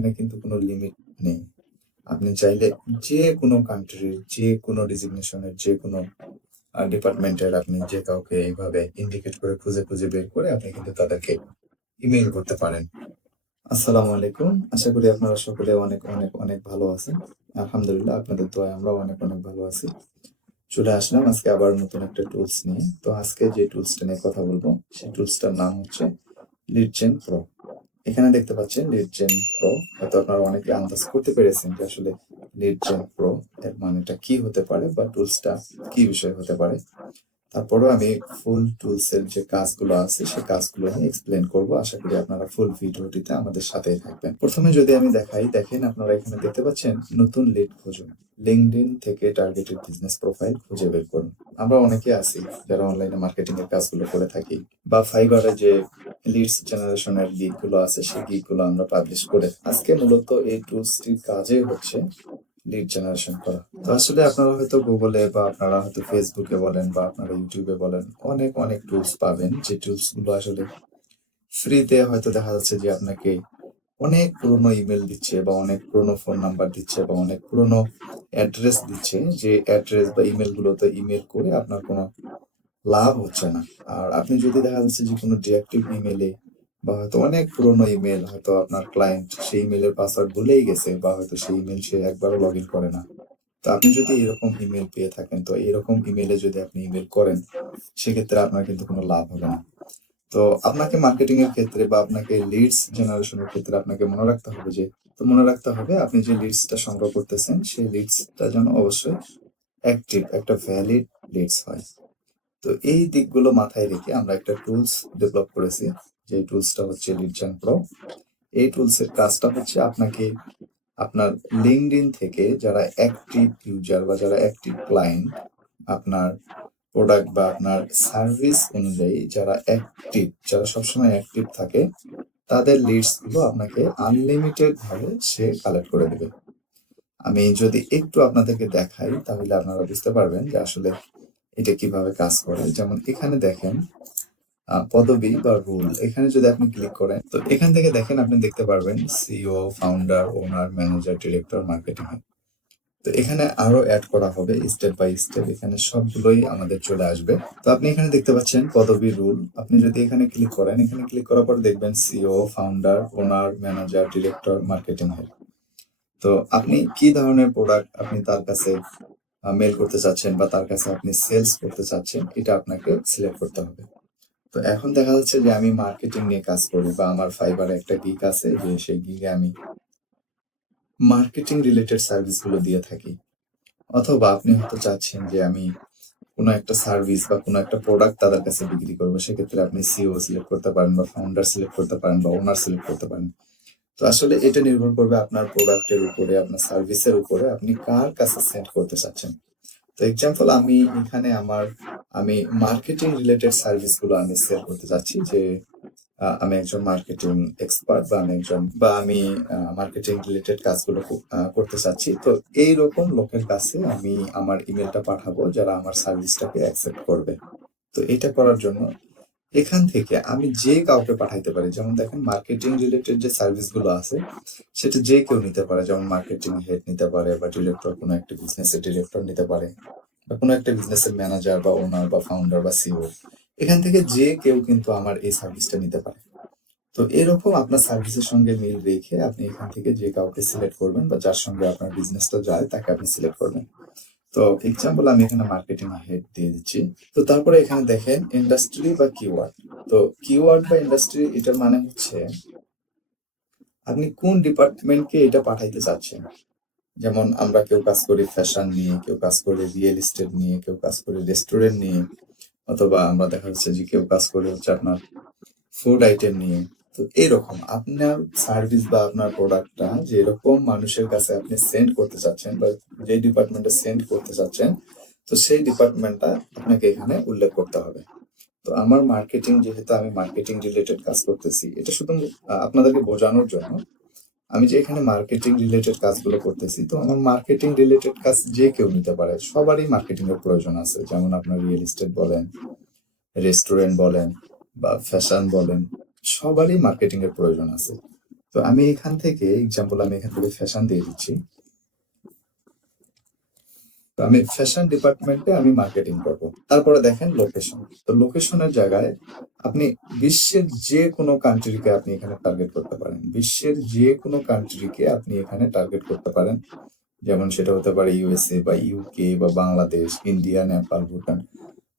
এখানে কিন্তু কোনো লিমিট নেই। আপনি চাইলে যে কোনো কান্ট্রির, যে কোনো ডেজিগনেশনের, যে কোনো ডিপার্টমেন্টের আপনি যে কাউকে এইভাবে ইন্ডিকেট করে খুঁজে বের করে আপনি কিন্তু তাদেরকে ইমেইল করতে পারেন। আসসালামু আলাইকুম। আশা করি আপনারা সকলে অনেক ভালো আছেন। আলহামদুলিল্লাহ আপনাদের দোয়ায় আমরাও অনেক ভালো আছি। চলে আসলাম আজকে আবার নতুন একটা টুলস নিয়ে। তো আজকে যে টুলসটা নিয়ে কথা বলবো, সেই টুলসটার নাম হচ্ছে লিডজেন প্রো। এখানে দেখতে পাচ্ছেন লিডজেন প্রো। হয়তো আপনারা অনেকে আন্দাজ করতে পেরেছেন যে আসলে লিডজেন প্রো এর মানেটা কি হতে পারে বা টুলসটা কি বিষয় হতে পারে। তারপরেও আমি ফুল টুলস এর যে কাজগুলো আছে সেই কাজগুলো নিয়ে এক্সপ্লেন করব। আশা করি আপনারা ফুল ভিডিওটিতে আমাদের সাথেই থাকবেন। প্রথমে যদি আমি দেখাই, দেখেন আপনারা এখানে দেখতে পাচ্ছেন নতুন লিড খুঁজুন। লিঙ্কডইন থেকে টার্গেটেড বিজনেস প্রোফাইল খুঁজে বের করুন। আমরা অনেকে আছি যারা অনলাইনে মার্কেটিং এর কাজগুলো করে থাকি বা ফাইবারে যে লিডস জেনারেশনের গিগ গুলো আছে সেই গিগ গুলো আমরা পাবলিশ করে আজকে মূলত এই টুলসটির কাজে হচ্ছে লিড জেনারেশন করা। তো আসলে আপনারা হয়তো গুগলে বা আপনারা হয়তো ফেসবুকে বলেন বা আপনারা ইউটিউবে বলেন অনেক টুলস পাবেন, যে টুলস গুলো আসলে ফ্রিতে হয়তো দেখা যাচ্ছে যে আপনাকে অনেক পুরনো ইমেল দিচ্ছে বা অনেক পুরনো ফোন নাম্বার দিচ্ছে বা অনেক পুরনো অ্যাড্রেস দিচ্ছে, যে অ্যাড্রেস বা ইমেল গুলোতে ইমেল করে আপনার কোনো লাভ হচ্ছে না। আর আপনি যদি দেখা যাচ্ছে যে কোনো ডিঅ্যাক্টিভ ইমেলে বা হয়তো অনেক পুরনো ইমেল, হয়তো আপনার ক্লায়েন্ট সেই ইমেলের পাসওয়ার্ড ভুলেই গেছে বা হয়তো সেই ইমেল সে একবারও লগ ইন করে না। তো আপনি যদি এরকম ইমেল পেয়ে থাকেন, তো এরকম ইমেলে যদি আপনি ইমেল করেন, সেক্ষেত্রে আপনার কিন্তু কোনো লাভ হবে না। তো আপনাকে মার্কেটিং এর ক্ষেত্রে বা আপনাকে লিডস জেনারেশনের ক্ষেত্রে আপনাকে মনে রাখতে হবে আপনি যে লিডসটা সংগ্রহ করতেছেন সেই লিডসটা যেন অবশ্যই অ্যাক্টিভ, একটা ভ্যালিড লিডস হয়। তো এই দিকগুলো মাথায় রেখে আমরা একটা টুলস ডেভেলপ করেছি, যে টুলসটা হচ্ছে লিডজেন প্রো। এই টুলসের কাজটা হচ্ছে আপনাকে আপনার লিঙ্কডইন থেকে যারা অ্যাক্টিভ ইউজার বা যারা অ্যাক্টিভ ক্লায়েন্ট, আপনার প্রোডাক্ট বা আপনার সার্ভিস অনুযায়ী যারা অ্যাক্টিভ, যারা সবসময় অ্যাক্টিভ থাকে, তাদের লিডস গুলো আপনাকে আনলিমিটেড ভাবে সে কালেক্ট করে দেবে। আমি যদি একটু আপনাদেরকে দেখাই তাহলে আপনারা বুঝতে পারবেন যে আসলে এটা কিভাবে কাজ করে। যেমন এখানে দেখেন পদবি বা রুল, এখানে যদি আপনি ক্লিক করেন তো এখান থেকে দেখেন আপনি দেখতে পারবেন সিইও, ফাউন্ডার, ওনার, ম্যানেজার, ডিরেক্টর, মার্কেটিং। তো এখানে আরো অ্যাড করা হবে স্টেপ বাই স্টেপ, এখানে সবগুলোই আমাদের চলে আসবে। তো আপনি এখানে দেখতে পাচ্ছেন পদবি, রুল। আপনি যদি এখানে ক্লিক করেন, এখানে ক্লিক করার পর দেখবেন সিইও, ফাউন্ডার, ওনার, ম্যানেজার, ডিরেক্টর, মার্কেটিং হেড। তো আপনি কি ধরনের প্রোডাক্ট আপনি তার কাছে মেল করতে চাচ্ছেন বা তার কাছে আপনি সেলস করতে চাচ্ছেন, এটা আপনাকে সিলেক্ট করতে হবে। তো এখন দেখা যাচ্ছে যে আমি মার্কেটিং নিয়ে কাজ করি বা আমার ফাইবারে একটা গিগ আছে, যে সেই গিগে আমি মার্কেটিং রিলেটেড সার্ভিস গুলো দিয়ে থাকি। অথবা আপনি হয়তো চাচ্ছেন যে আমি কোনো একটা সার্ভিস বা কোনো একটা প্রোডাক্ট তাদের কাছে বিক্রি করবো, সেক্ষেত্রে আপনি সিইও সিলেক্ট করতে পারেন বা ফাউন্ডার সিলেক্ট করতে পারেন বা ওনার সিলেক্ট করতে পারেন। তো আসলে এটা নির্ভর করবে আপনার প্রোডাক্টের উপরে, আপনার সার্ভিসের উপরে, আপনি কার কাছে সেন্ড করতে চাচ্ছেন। তো এক্সাম্পল আমি এখানে আমি মার্কেটিং রিলেটেড সার্ভিস গুলো আমি সেল করতে চাচ্ছি, যে আমি একজন মার্কেটিং এক্সপার্ট বা আমি মার্কেটিং রিলেটেড কাজগুলো করতে চাচ্ছি। তো এইরকম লোকের কাছে আমি আমার ইমেলটা পাঠাবো যারা আমার সার্ভিসটাকে অ্যাকসেপ্ট করবে। তো এটা করার জন্য এখান থেকে আমি যে কাউকে পাঠাইতে পারি। যেমন দেখেন মার্কেটিং রিলেটেড যে সার্ভিস গুলো আছে সেটা যে কেউ নিতে পারে, যেমন মার্কেটিং হেড নিতে পারে বা ডিরেক্টর, কোনো একটা বিজনেসের ডিরেক্টর নিতে পারে বা কোনো একটা বিজনেসের ম্যানেজার বা ওনার বা ফাউন্ডার বা সিইও। এখান থেকে যে কেউ কিন্তু আমার এই সার্ভিসটা নিতে পারে। তো এরকম আপনার সার্ভিসের সঙ্গে মিল রেখে আপনি এখান থেকে যে কাউকে সিলেক্ট করবেন বা যার সঙ্গে আপনার বিজনেসটা যায় তাকে আপনি সিলেক্ট করবেন। তো এক্সাম্পল আমি এখানে মার্কেটিং হেড দিয়ে দিচ্ছি। তো তারপরে এখানে দেখেন ইন্ডাস্ট্রি বা কিওয়ার্ড। তো কিওয়ার্ড বা ইন্ডাস্ট্রি, এটার মানে হচ্ছে আপনি কোন ডিপার্টমেন্টকে এটা পাঠাইতে চাচ্ছেন। যেমন আমরা কেউ কাজ করি ফ্যাশন নিয়ে, কেউ কাজ করে রিয়েল এস্টেট নিয়ে, কেউ কাজ করে রেস্টুরেন্ট নিয়ে, অথবা আমরা দেখা যাচ্ছে যে কেউ কাজ করে হচ্ছে আপনার ফুড আইটেম নিয়ে। তো এরকম আপনার সার্ভিস বা আপনার প্রোডাক্টটা যেরকম মানুষের কাছে আপনি সেন্ড করতে চাচ্ছেন বা যে ডিপার্টমেন্টে সেন্ড করতে চাচ্ছেন, তো সেই ডিপার্টমেন্টটা আপনাকে এখানে উল্লেখ করতে হবে। তো আমার মার্কেটিং, যেহেতু আমি মার্কেটিং রিলেটেড কাজ করতেছি, এটা শুধু আপনাদেরকে বোঝানোর জন্য। আমি যে এখানে মার্কেটিং রিলেটেড কাজগুলো করতেছি, তো আমার মার্কেটিং রিলেটেড কাজ যে কেউ নিতে পারে, সবারই মার্কেটিং এর প্রয়োজন আছে। যেমন আপনার রিয়েল এস্টেট বলেন, রেস্টুরেন্ট বলেন বা ফ্যাশন বলেন, সবারই মার্কেটিং এর প্রয়োজন আছে। তো আমি এখান থেকে ফ্যাশন দিয়ে দিচ্ছি। তো আমি ফ্যাশন ডিপার্টমেন্টে আমি মার্কেটিং করব। তারপরে দেখেন লোকেশন। তো লোকেশনের জায়গায় আপনি বিশ্বের যে কোনো কান্ট্রিকে আপনি এখানে টার্গেট করতে পারেন। বিশ্বের যে কোনো কান্ট্রিকে আপনি এখানে টার্গেট করতে পারেন। যেমন সেটা হতে পারে ইউএসএ বা ইউকে বা বাংলাদেশ, ইন্ডিয়া, নেপাল, ভুটান।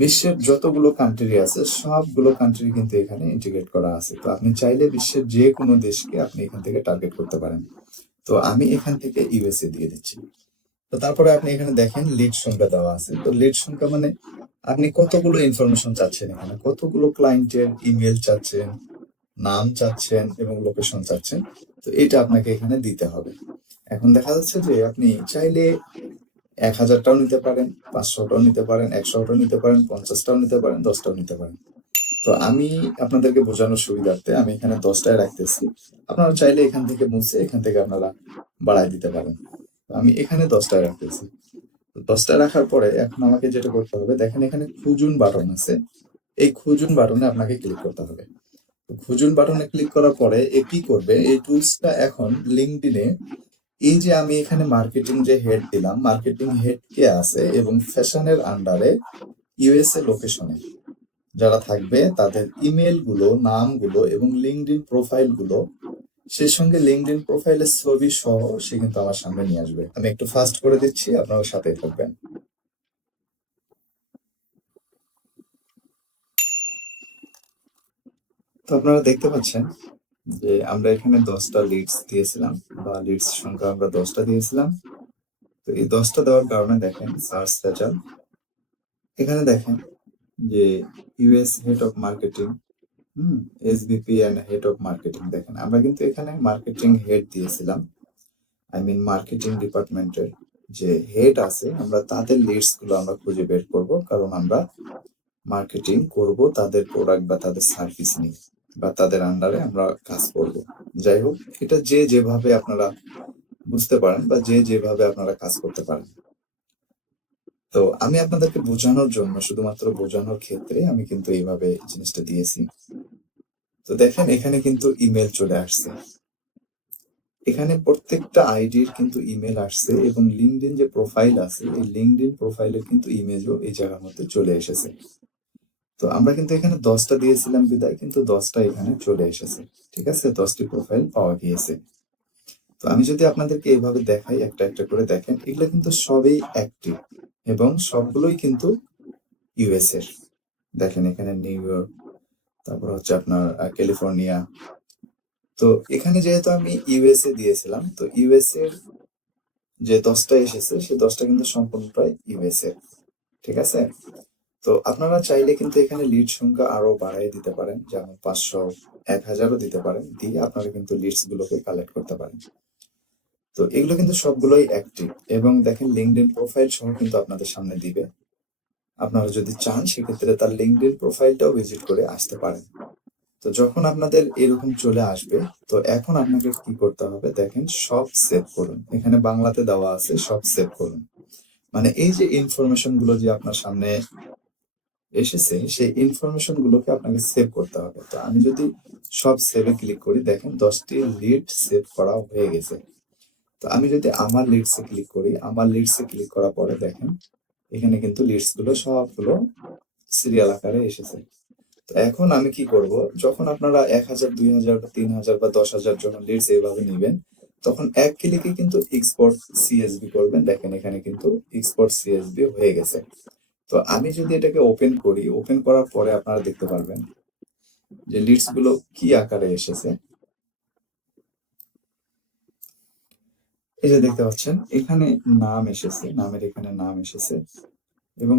বিশ্বের যতগুলো কান্ট্রি আছে সবগুলো কান্ট্রি কিন্তু এখানে ইন্টিগ্রেট করা আছে। তো আপনি চাইলে বিশ্বের যে কোনো দেশকে আপনি এখান থেকে টার্গেট করতে পারেন। তো আমি এখান থেকে ইউএসএ দিয়ে দিচ্ছি। তো তারপরে আপনি এখানে দেখেন লিড সংখ্যা দেওয়া আছে। তো লিড সংখ্যা মানে আপনি কতগুলো ইনফরমেশন চাচ্ছেন, এখানে কতগুলো ক্লায়েন্টের ইমেল চাচ্ছেন, নাম চাচ্ছেন এবং লোকেশন চাচ্ছেন। তো এটা আপনাকে এখানে দিতে হবে। এখন দেখা যাচ্ছে যে আপনি চাইলে 1000টাও নিতে পারেন, 500টাও নিতে পারেন, 100টাও নিতে পারেন, 50টাও নিতে পারেন, 10টাও নিতে পারেন। তো আমি আপনাদেরকে বোঝানোর সুবিধার্থে আমি এখানে 10টায় রাখতেছি। আপনারা চাইলে এখান থেকে মুছে এখান থেকে আপনারা বাড়ায় দিতে পারেন। আমি এখানে 10টায় রাখতেছি। 10টায় রাখার পরে এখন আমাকে যেটা করতে হবে, দেখেন এখানে খুঁজুন বাটন আছে। এই খুঁজুন বাটনে আপনাকে ক্লিক করতে হবে। খুঁজুন বাটনে ক্লিক করার পরে কি করবে, এই টুলসটা এখন লিঙ্কডইনে এই যে আমি এখানে মার্কেটিং যে হেড দিলাম, মার্কেটিং হেড কে আছে এবং ফ্যাশনের আন্ডারে ইউএসএ লোকেশনে যারা থাকবে তাদের ইমেল গুলো, নামগুলো এবং লিঙ্কডইন প্রোফাইল গুলো, সেই সঙ্গে লিঙ্কডইন প্রোফাইলের ছবি সহ সে কিন্তু আমার সামনে নিয়ে আসবে। আমি একটু ফাস্ট করে দিচ্ছি, আপনারা সাথেই থাকবেন। তো আপনারা দেখতে পাচ্ছেন যে আমরা এখানে 10টা লিডস দিয়েছিলাম বা লিডস সংখ্যা আমরা 10টা দিয়েছিলাম। তো এই 10টা দেওয়ার কারণে দেখেন সার্চ রেজাল্ট এখানে দেখেন যে US head of marketing, SBP and head of marketing. দেখেন আমরা কিন্তু এখানে মার্কেটিং হেড দিয়েছিলাম, মার্কেটিং ডিপার্টমেন্টের যে হেড আছে আমরা তাদের লিডস গুলো আমরা খুঁজে বের করব, কারণ আমরা মার্কেটিং করব তাদের প্রোডাক্ট বা তাদের সার্ভিস নিয়ে বা তাদের আন্ডারে আমরা কাজ করব। যাই হোক, এটা যে যেভাবে আপনারা বুঝতে পারেন বা যে যেভাবে আপনারা কাজ করতে পারেন। তো আমি আপনাদেরকে বোঝানোর জন্য, শুধুমাত্র বোঝানোর ক্ষেত্রে আমি কিন্তু এইভাবে জিনিসটা দিয়েছি। তো দেখেন এখানে কিন্তু ইমেল চলে আসছে, এখানে প্রত্যেকটা আইডির কিন্তু ইমেল আসছে এবং লিঙ্কডইন যে প্রোফাইল আছে এই লিঙ্কডইন প্রোফাইলের কিন্তু ইমেজও এই জায়গার মধ্যে চলে এসেছে। তো আমরা কিন্তু এখানে 10টা দিয়েছিলাম বিদায় কিন্তু 10টা এখানে চলে এসেছে। ঠিক আছে, 10টি প্রোফাইল পাওয়া গিয়েছে। তো আমি যদি আপনাদেরকে এইভাবে দেখাই একটা একটা করে, দেখেন এগুলো কিন্তু সবই অ্যাক্টিভ এবং সবগুলোই কিন্তু ইউএস এর। দেখেন এখানে নিউ ইয়র্ক, তারপর হচ্ছে আপনার ক্যালিফোর্নিয়া। তো এখানে যেহেতু আমি ইউএসএ দিয়েছিলাম, তো ইউএসএ এর যে 10টা এসেছে সেই 10টা কিন্তু সম্পূর্ণটাই ইউএসএ। ঠিক আছে, তো আপনারা চাইলে কিন্তু এখানে লিড সংখ্যা আরো বাড়াই দিতে পারেন, যেমন 500, 1000ও দিতে পারেন, দিয়ে আপনারা কিন্তু লিডস গুলোকে কালেক্ট করতে পারেন। তো এগুলো কিন্তু সবগুলোই অ্যাক্টিভ এবং দেখেন লিঙ্কডইন প্রোফাইল সহ কিন্তু আপনাদের সামনে দিবে। আপনারা যদি চান সেক্ষেত্রে তার লিঙ্কডইন প্রোফাইলটাও ভিজিট করে আসতে পারেন। তো যখন আপনাদের এরকম চলে আসবে, তো এখন আপনাকে কি করতে হবে, দেখেন সব সেভ করুন। এখানে বাংলাতে দেওয়া আছে সব সেভ করুন, মানে এই যে ইনফরমেশন গুলো যে আপনার সামনে এসেছে সেই ইনফরমেশন গুলোকে আপনাকে সেভ করতে হবে। তো আমি যদি সব সেভে ক্লিক করি, দেখেন 10টি লিড সেভ করা হয়ে গেছে। তো আমি যদি আমার লিডসে ক্লিক করি, আমার লিডসে ক্লিক করার পরে দেখেন এখানে কিন্তু লিডস গুলো সবগুলো সিরিয়াল আকারে এসেছে। তো এখন আমি কি করব, যখন আপনারা 1000, 2000 বা 3000 বা 10,000 জন লিডস এইভাবে নেবেন, তখন এক ক্লিকে কিন্তু এক্সপোর্ট সিএসভি করবেন। দেখেন এখানে কিন্তু এক্সপোর্ট সিএসভি হয়ে গেছে। তো আমি যদি এটাকে ওপেন করি, ওপেন করার পরে আপনারা দেখতে পারবেন যে লিডস গুলো কি আকারে এসেছে। এই যে দেখতে পাচ্ছেন এখানে নাম এসেছে, নামের এখানে নাম এসেছে এবং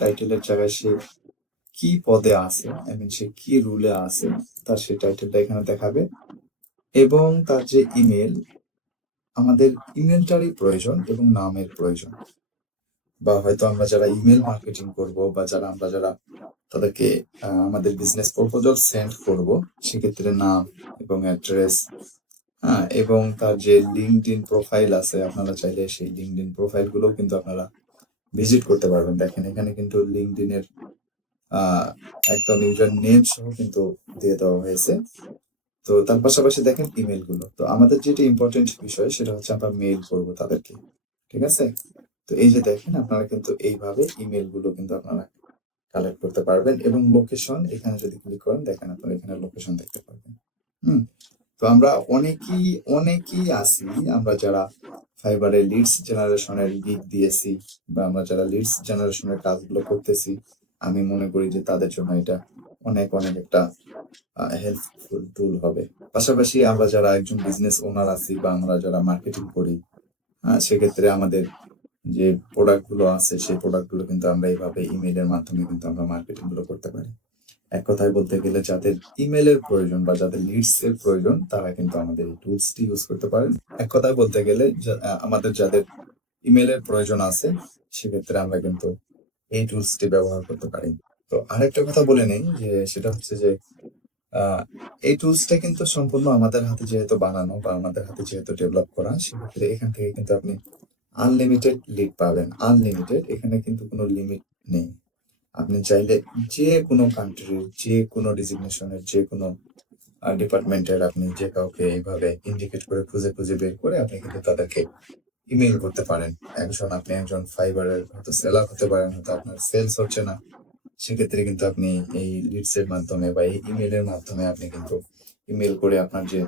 টাইটেলের জায়গায় সে কি পদে আছে, সে কি রুলে আছে তার সেই টাইটেলটা এখানে দেখাবে এবং তার যে ইমেল, আমাদের ইমেলটারই প্রয়োজন এবং নামের প্রয়োজন। বা হয়তো আমরা যারা ইমেল মার্কেটিং করব বা যারা তাদেরকে আমাদের বিজনেস প্রপোজাল সেন্ড করব, সেক্ষেত্রে নাম এবং অ্যাড্রেস, এবং তার যে লিঙ্কডইন প্রোফাইল আছে, আপনারা চাইলে সেই লিঙ্কডইন প্রোফাইল গুলো কিন্তু আপনারা ভিজিট করতে পারবেন। দেখেন এখানে কিন্তু লিঙ্কডইনের একদম ইউজার নেম সহ কিন্তু দিয়ে দেওয়া হয়েছে। তো তার পাশাপাশি দেখেন ইমেইল গুলো। তো আমাদের যেটা ইম্পোর্টেন্ট বিষয় সেটা হচ্ছে আমরা মেইল করব তাদেরকে। ঠিক আছে? তো এই যে দেখেন আপনারা কিন্তু এইভাবে ইমেইল গুলো কিন্তু আপনারা কালেক্ট করতে পারবেন এবং লোকেশন এখানে যদি ক্লিক করেন দেখেন আপনারা এখানে লোকেশন দেখতে পারবেন। হুম? তো আমরা অনেকেই আছি আমরা যারা ফাইবারে লিডস জেনারেশনের গিগ দিয়েছি বা আমরা যারা লিডস জেনারেশনের কাজগুলো করতেছি, আমি মনে করি যে তাদের জন্য এটা অনেক একটা হেল্পফুল টুল হবে। পাশাপাশি আমরা যারা একজন বিজনেস ওনার আছি বা আমরা যারা মার্কেটিং করি, সেক্ষেত্রে আমাদের যে প্রোডাক্ট গুলো আছে সেই প্রোডাক্ট গুলো কিন্তু আমরা এইভাবে ইমেইলের মাধ্যমে কিন্তু আমরা মার্কেটিং গুলো করতে পারি। এক কথায় বলতে গেলে যাদের ইমেইলের প্রয়োজন বা যাদের লিডস এর প্রয়োজন তারা কিন্তু আমাদের এই টুলসটি ইউজ করতে পারেন। এক কথায় বলতে গেলে আমাদের যাদের ইমেইলের প্রয়োজন আছে সেক্ষেত্রে আমরা কিন্তু এই টুলসটি ব্যবহার করতে পারি। তো আরেকটা কথা বলে নেই যে সেটা হচ্ছে যে এই টুলসটা কিন্তু সম্পূর্ণ আমাদের হাতে যেহেতু বানানো বা আমাদের হাতে যেহেতু ডেভেলপ করা সেক্ষেত্রে এখান থেকে কিন্তু আপনি আনলিমিটেড লিড পাবেন। আনলিমিটেড, এখানে কিন্তু কোনো লিমিট নেই। আপনি চাইলে যেকোনো কান্ট্রির, যেকোনো ডেজিগনেশনের, যেকোনো ডিপার্টমেন্টের আপনি যে কাউকে এইভাবে ইন্ডিকেট করে খুঁজে বের করে আপনি কিন্তু তাদেরকে ইমেইল করতে পারেন। আপনি একজন ফাইবারের হয়তো সেলার হতে পারেন, হয়তো আপনার সেলস হচ্ছে না। সেক্ষেত্রে কিন্তু আপনি এই লিডস এর মাধ্যমে বা এই ইমেইলের মাধ্যমে আপনি কিন্তু ইমেইল করে আপনার যে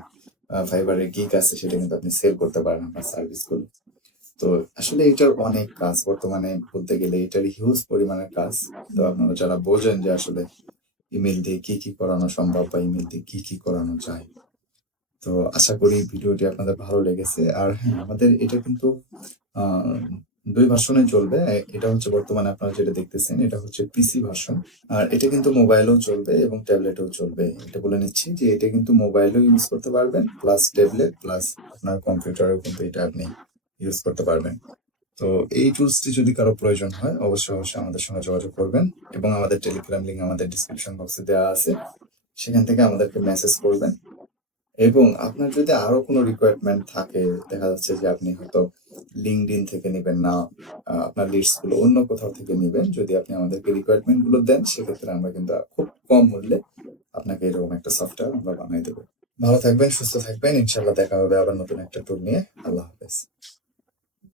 ফাইবারের গিগ আছে সেটা কিন্তু আপনি সেল করতে পারেন আপনার সার্ভিসগুলো। তো আসলে এটার অনেক কাজ বর্তমানে বলতে গেলে এটার হিউজ পরিমাণের কাজ। তো আপনারা যারা বোঝেন যে আসলে ইমেইল দিয়ে কি করানো সম্ভব বা ইমেইল দিয়ে কি করানো যায়। তো আশা করি ভিডিওটি আপনাদের ভালো লেগেছে। আর হ্যাঁ, আমাদের এটা কিন্তু আ ২ ভার্সনে চলবে। এটা হচ্ছে বর্তমানে আপনারা যেটা দেখতেছেন এটা হচ্ছে পিসি ভার্সন। আর এটা কিন্তু মোবাইলেও চলবে এবং ট্যাবলেটেও চলবে। এটা বলে নিচ্ছি যে এটা কিন্তু মোবাইলেও ইউজ করতে পারবেন, প্লাস ট্যাবলেট, প্লাস আপনার কম্পিউটারেও কিন্তু এটা আপনি ইউজ করতে পারবেন। তো এই টুলসটি যদি কারো প্রয়োজন হয় অবশ্যই আমাদের সঙ্গে যোগাযোগ করবেন এবং আমাদের টেলিগ্রাম লিংক আমাদের ডেসক্রিপশন বক্সে দেওয়া আছে। সেখান থেকে আমাদেরকে মেসেজ করবেন এবং আপনার যদি আরো কোনো রিকোয়ারমেন্ট থাকে, দেখা যাচ্ছে যে আপনি হয়তো LinkedIn থেকে নিবেন না, আপনার লিস্টস গুলো অন্য কোথাও থেকে নিবেন। যদি আপনি আমাদেরকে রিকোয়ারমেন্ট গুলো দেন সেক্ষেত্রে আমরা কিন্তু খুব কম মূল্যে আপনাকে এরকম একটা সফটওয়্যার আমরা বানায় দেব। ভালো থাকবেন, সুস্থ থাকবেন। ইনশাআল্লাহ দেখা হবে আবার নতুন একটা টুল নিয়ে। আল্লাহ হাফেজ।